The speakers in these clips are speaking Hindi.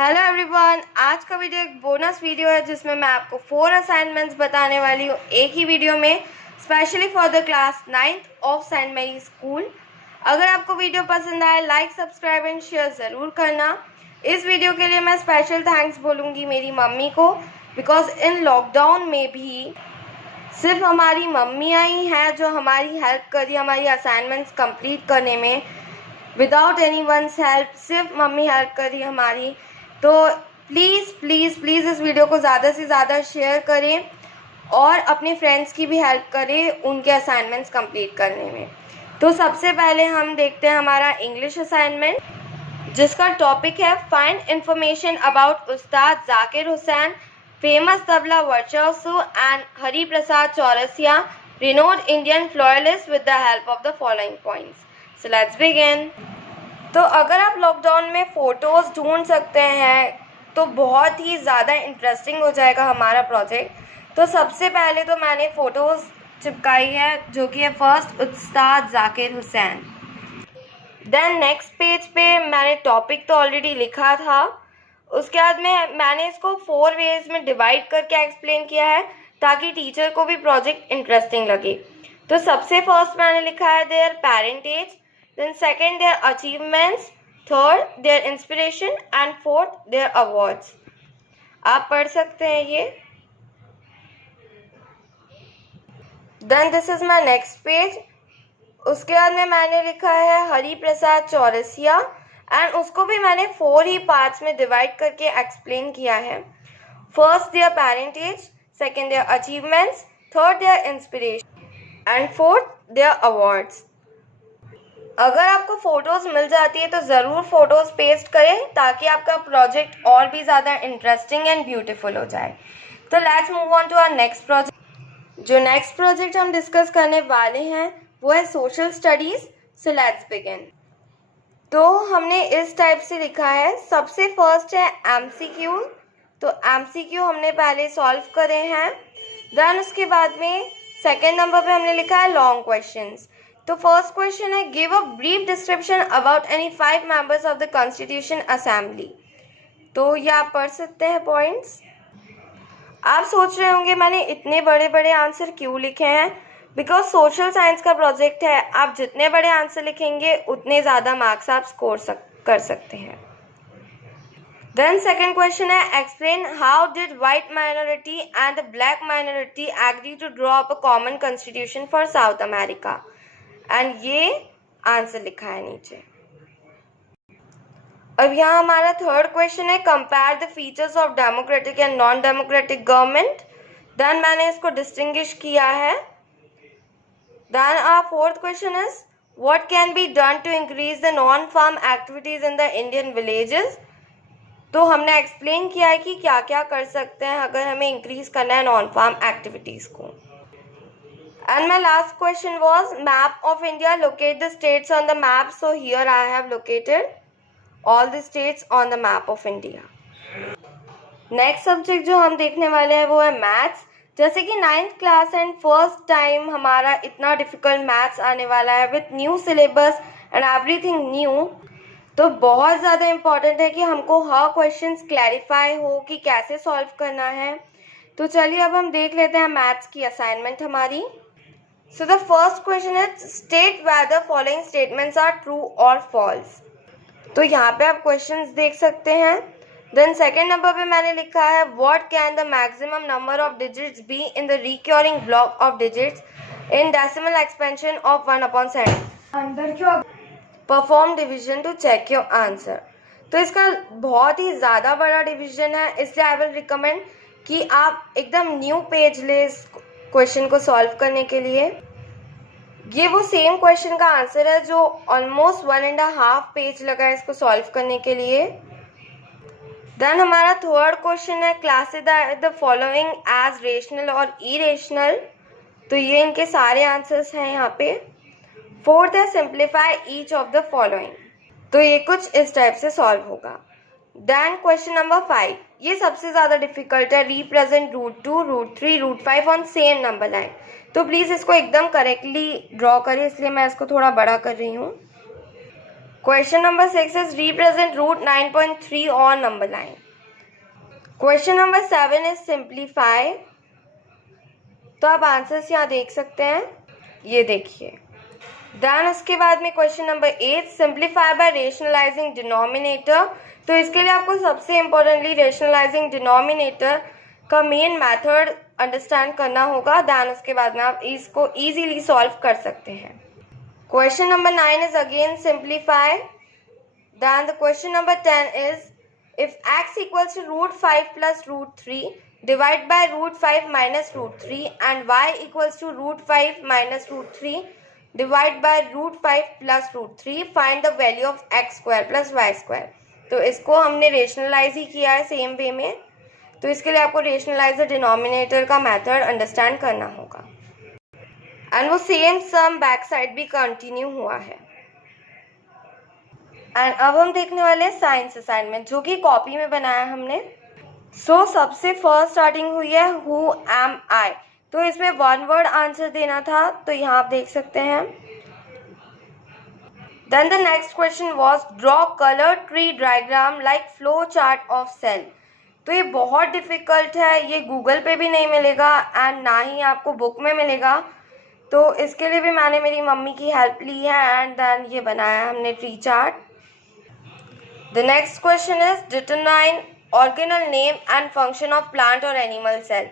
हेलो एवरीवन, आज का वीडियो एक बोनस वीडियो है जिसमें मैं आपको 4 असाइनमेंट्स बताने वाली हूँ एक ही वीडियो में, specially for the class 9th of Saint Mary school. अगर आपको वीडियो पसंद आए, लाइक, सब्सक्राइब एंड शेयर ज़रूर करना। इस वीडियो के लिए मैं स्पेशल थैंक्स बोलूँगी मेरी मम्मी को, बिकॉज इन लॉकडाउन में भी सिर्फ हमारी मम्मी आई हैं जो हमारी हेल्प करी हमारी असाइनमेंट्स कंप्लीट करने में। विदाउट एनी वंस हेल्प, सिर्फ मम्मी हेल्प करी हमारी। तो प्लीज़ प्लीज़ प्लीज़ इस वीडियो को ज़्यादा से ज़्यादा शेयर करें और अपने फ्रेंड्स की भी हेल्प करें उनके असाइनमेंट्स कंप्लीट करने में। तो सबसे पहले हम देखते हैं हमारा इंग्लिश असाइनमेंट, जिसका टॉपिक है find information about Ustad Zakir Hussain, famous tabla virtuoso and Hari Prasad Chaurasia, renowned Indian florist with the help of the following points. So let's begin. तो अगर आप लॉकडाउन में फ़ोटोज़ ढूंढ सकते हैं तो बहुत ही ज़्यादा इंटरेस्टिंग हो जाएगा हमारा प्रोजेक्ट। तो सबसे पहले तो मैंने फ़ोटोज़ चिपकाई है जो कि है first Ustad Zakir Hussain. Then next page पे मैंने टॉपिक तो ऑलरेडी लिखा था, उसके बाद में मैंने इसको 4 वेज में डिवाइड करके एक्सप्लेन किया है ताकि टीचर को भी प्रोजेक्ट इंटरेस्टिंग लगे। तो सबसे फर्स्ट मैंने लिखा है their parentage, then second their achievements, third their inspiration and fourth their awards. आप पढ़ सकते हैं ये। Then this is my next page. उसके बाद में मैंने लिखा है हरि प्रसाद चौरसिया एंड उसको भी मैंने 4 ही पार्ट्स में डिवाइड करके एक्सप्लेन किया है। First their parentage, second their achievements, third their inspiration and fourth their awards. अगर आपको फ़ोटोज़ मिल जाती है तो ज़रूर फ़ोटोज़ पेस्ट करें ताकि आपका प्रोजेक्ट और भी ज़्यादा इंटरेस्टिंग एंड ब्यूटीफुल हो जाए। तो let's move on to our next project. जो नेक्स्ट प्रोजेक्ट हम डिस्कस करने वाले हैं वो है social studies. So let's begin. तो हमने इस टाइप से लिखा है, सबसे फर्स्ट है MCQ। तो MCQ हमने पहले सॉल्व करे हैं। देन उसके बाद में सेकेंड नंबर पे हमने लिखा है लॉन्ग क्वेश्चंस। तो फर्स्ट क्वेश्चन है give a brief description about any 5 members of the constitution assembly. तो ये आप पढ़ सकते हैं पॉइंट्स। आप सोच रहे होंगे मैंने इतने बड़े बड़े आंसर क्यों लिखे हैं, बिकॉज सोशल साइंस का प्रोजेक्ट है, आप जितने बड़े आंसर लिखेंगे उतने ज़्यादा मार्क्स आप कर सकते हैं। देन सेकेंड क्वेश्चन है explain how did white minority and black minority agree to draw up a common constitution for South America, and ये आंसर लिखा है नीचे। अब यहाँ हमारा थर्ड क्वेश्चन है compare the features of democratic and non democratic government. Then मैंने इसको डिस्टिंग्विश किया है। Then our fourth question is what can be done to increase the non farm activities in the Indian villages. तो हमने एक्सप्लेन किया है कि क्या क्या कर सकते हैं अगर हमें इंक्रीज करना है नॉन फार्म एक्टिविटीज को। And my last question was map of India, locate the states on the map. So here I have located all the states on the map of India. Next subject जो हम देखने वाले हैं वो है मैथ्स। जैसे कि 9th class and first time हमारा इतना डिफिकल्ट मैथ्स आने वाला है with new syllabus and everything new. तो बहुत ज़्यादा इम्पॉर्टेंट है कि हमको हर क्वेश्चंस क्लैरिफाई हो कि कैसे सॉल्व करना है। तो चलिए अब हम देख लेते हैं मैथ्स की असाइनमेंट हमारी। So the first question is state whether following statements are true or false. तो यहाँ पे आप questions देख सकते हैं। Then second number पे मैंने लिखा है what can the maximum number of digits be in the recurring block of digits in decimal expansion of 1/7. अंदर क्यों perform division to check your answer. तो इसका बहुत ही ज़्यादा बड़ा डिविजन है, इसलिए आई विल रिकमेंड कि आप एकदम न्यू पेज ले इस क्वेश्चन को सॉल्व करने के लिए। ये वो सेम क्वेश्चन का आंसर है जो ऑलमोस्ट 1.5 पेज लगा है इसको सॉल्व करने के लिए। देन हमारा थर्ड क्वेश्चन है classify the following as rational और इरेशनल। तो ये इनके सारे आंसर्स हैं यहाँ पे। फोर्थ है simplify each of the following. तो ये कुछ इस टाइप से सॉल्व होगा। देन क्वेश्चन नंबर 5, ये सबसे ज़्यादा डिफिकल्ट है, represent √2, √3, √5 on same number line. तो प्लीज़ इसको एकदम करेक्टली ड्रॉ करें, इसलिए मैं इसको थोड़ा बड़ा कर रही हूँ। Question number 6 is represent root 9.3 on number line. Question number 7 is simplify. तो आप आंसर्स यहाँ देख सकते हैं, ये देखिए. देन उसके बाद में question number 8 simplify by rationalising denominator. तो इसके लिए आपको सबसे इम्पोर्टेंटली रेशनलाइजिंग डिनोमिनेटर का मेन मेथड अंडरस्टैंड करना होगा. देन उसके बाद में आप इसको इजीली सॉल्व कर सकते हैं. Question number 9 is again simplify. Then the question number 10 is if x equals to root 5 plus root 3 divide by root 5 minus root 3 and y equals to root 5 minus root 3 divide by root 5 plus root 3 find the value of x square plus y square. तो इसको हमने रेशनलाइज ही किया है सेम वे में. तो इसके लिए आपको रेशनलाइज डिनोमिनेटर का मेथड अंडरस्टैंड करना होगा एंड वो सेम सम बैक साइड भी कंटिन्यू हुआ है. एंड अब हम देखने वाले हैं साइंस असाइनमेंट जो कि कॉपी में बनाया हमने. सो सबसे फर्स्ट स्टार्टिंग हुई है हु एम आई. तो इसमें वन वर्ड आंसर देना था, तो यहाँ आप देख सकते हैं. Then the next question was draw colour tree diagram like flow chart of cell. तो ये बहुत डिफिकल्ट है, ये गूगल पे भी नहीं मिलेगा एंड ना ही आपको बुक में मिलेगा. तो इसके लिए भी मैंने मेरी मम्मी की हेल्प ली है एंड देन ये बनाया हमने tree chart. The next question is determine organelle name and function of plant और एनिमल सेल.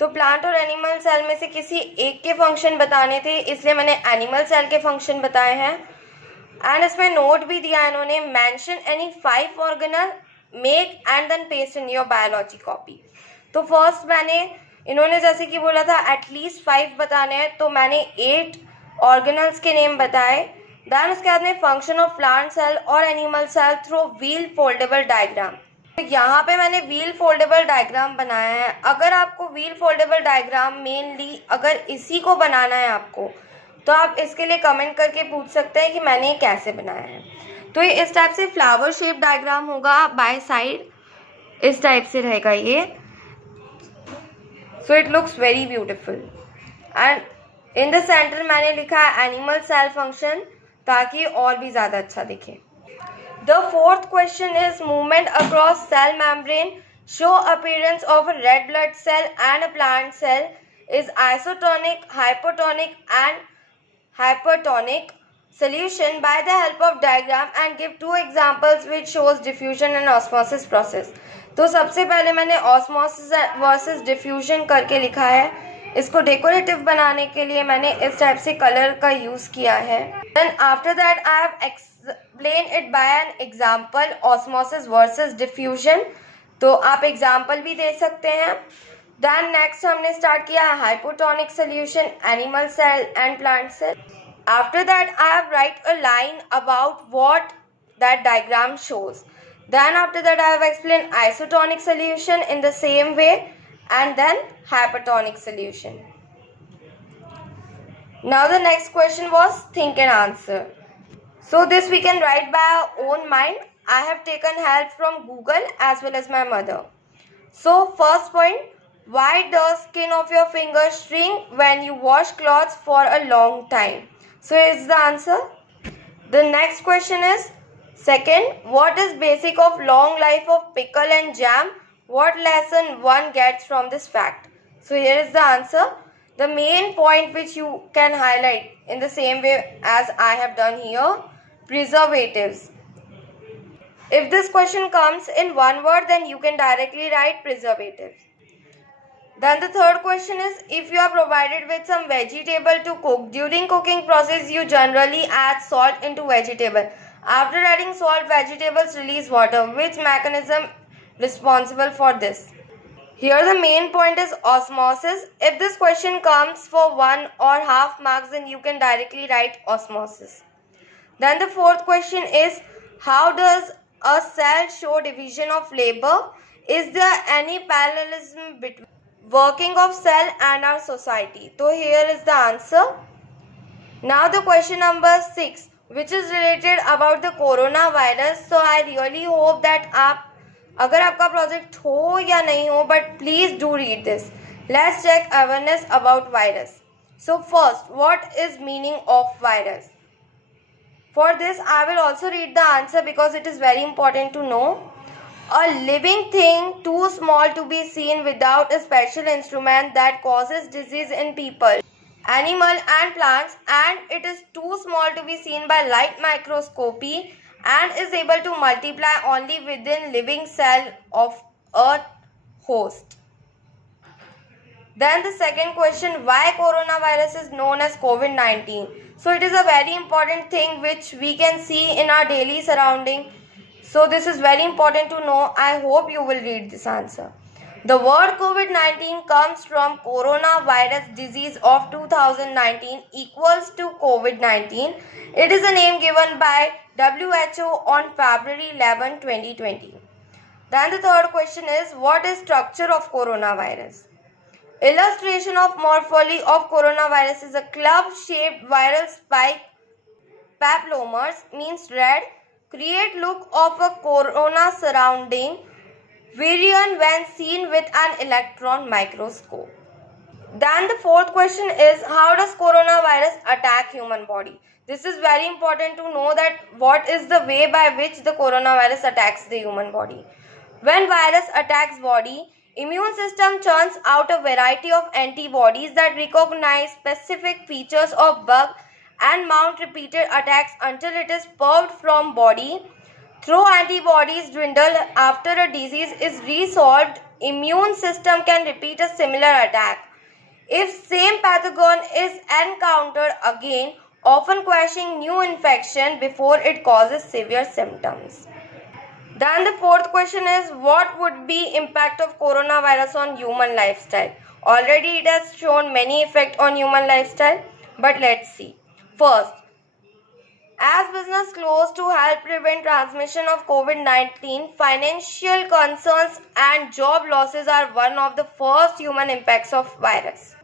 तो प्लांट और एनिमल सेल में से किसी एक के फंक्शन बताने थे, इसलिए मैंने एनिमल सेल के फंक्शन बताए हैं. एंड इसमें नोट भी दिया इन्होंने, mention any 5 organelle make and then paste in your biology copy. तो फर्स्ट मैंने इन्होंने जैसे कि बोला था एटलीस्ट 5 बताने हैं, तो मैंने 8 ऑर्गेनल्स के नेम बताए. देन उसके बाद में फंक्शन ऑफ प्लांट सेल और animal cell through wheel foldable diagram. तो यहाँ पे मैंने व्हील फोल्डेबल डायग्राम बनाया है. अगर आपको व्हील फोल्डेबल डायग्राम मेनली अगर इसी को बनाना है आपको, तो आप इसके लिए कमेंट करके पूछ सकते हैं कि मैंने ये कैसे बनाया है. तो ये इस टाइप से फ्लावर शेप डायग्राम होगा, बाय साइड इस टाइप से रहेगा ये. So it looks very beautiful. And in the centre मैंने लिखा है एनिमल सेल फंक्शन, ताकि और भी ज़्यादा अच्छा दिखे. The fourth question is movement across cell membrane show appearance of a red blood cell and a plant cell is isotonic, hypotonic and hypertonic solution by the help of diagram and give 2 examples which shows diffusion and osmosis process. तो सबसे पहले मैंने osmosis versus diffusion करके लिखा है. इसको डेकोरेटिव बनाने के लिए मैंने इस टाइप से कलर का यूज़ किया है. Then after that I have explain it by an example osmosis versus diffusion. तो आप एग्जाम्पल भी दे सकते हैं. Then next हमने स्टार्ट किया है hypotonic solution, animal cell and plant cell. After that I have write a line about what that diagram shows. Then after that I have explained isotonic solution in the same way and then hypertonic solution. Now the next question was think and answer. So this we can write by our own mind. I have taken help from Google as well as my mother. So first point, why does skin of your finger shrink when you wash clothes for a long time? So here's the answer. The next question is second, what is basic of long life of pickle and jam? What lesson one gets from this fact? So here is the answer. The main point which you can highlight in the same way as I have done here, preservatives. If this question comes in one word, then you can directly write preservatives. Then the third question is, if you are provided with some vegetable to cook, during cooking process you generally add salt into vegetable. After adding salt, vegetables release water. Which mechanism responsible for this? Here the main point is osmosis. If this question comes for 1 or half marks, then you can directly write osmosis. Then the fourth question is, how does a cell show division of labor? Is there any parallelism between working of cell and our society? So here is the answer. Now the question number 6, which is related about the coronavirus. So I really hope that आप अगर आपका प्रोजेक्ट हो या नहीं हो, but please do read this. Let's check awareness about virus. So first, what is meaning of virus? For this, I will also read the answer because it is very important to know. A living thing too small to be seen without a special instrument that causes disease in people, animal and plants, and it is too small to be seen by light microscopy and is able to multiply only within living cell of a host. Then the second question, why coronavirus is known as COVID-19? So it is a very important thing which we can see in our daily surrounding. So this is very important to know. I hope you will read this answer. The word COVID-19 comes from coronavirus disease of 2019 equals to COVID-19. It is a name given by WHO on February 11, 2020. Then the third question is, what is structure of coronavirus? Illustration of morphology of coronavirus is a club-shaped viral spike. Papillomas means red. Create look of a corona surrounding virion when seen with an electron microscope. Then the fourth question is, how does coronavirus attack human body? This is very important to know that what is the way by which the coronavirus attacks the human body. When virus attacks body, immune system churns out a variety of antibodies that recognize specific features of bug and mount repeated attacks until it is purged from body. Though antibodies dwindle after a disease is resolved, immune system can repeat a similar attack if same pathogen is encountered again, often quashing new infection before it causes severe symptoms. Then the fourth question is, what would be impact of coronavirus on human lifestyle? Already it has shown many effects on human lifestyle, but let's see. First, as business closed to help prevent transmission of COVID-19, financial concerns and job losses are one of the first human impacts of virus.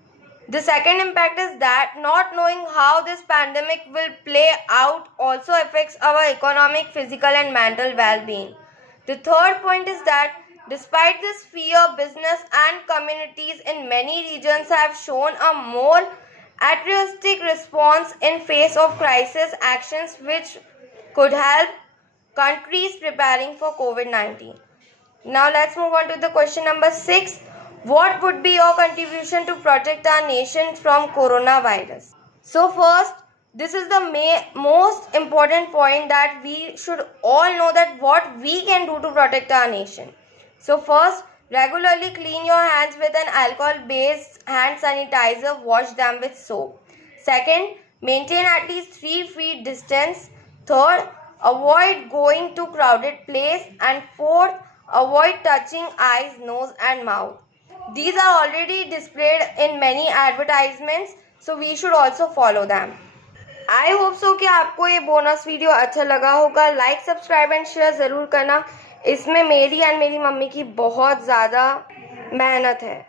The second impact is that not knowing how this pandemic will play out also affects our economic, physical and mental well-being. The third point is that despite this fear, business and communities in many regions have shown a more altruistic response in face of crisis actions which could help countries preparing for COVID-19. Now let's move on to the question number 6. What would be your contribution to protect our nation from coronavirus? So first, this is the most important point that we should all know that what we can do to protect our nation. So first, regularly clean your hands with an alcohol-based hand sanitizer. Wash them with soap. Second, maintain at least 3 feet distance. Third, avoid going to crowded place. And fourth, avoid touching eyes, nose and mouth. These are already displayed in many advertisements, so we should also follow them. I hope so कि आपको ये बोनस वीडियो अच्छा लगा होगा. लाइक, सब्सक्राइब एंड शेयर ज़रूर करना. इसमें मेरी एंड मेरी मम्मी की बहुत ज़्यादा मेहनत है.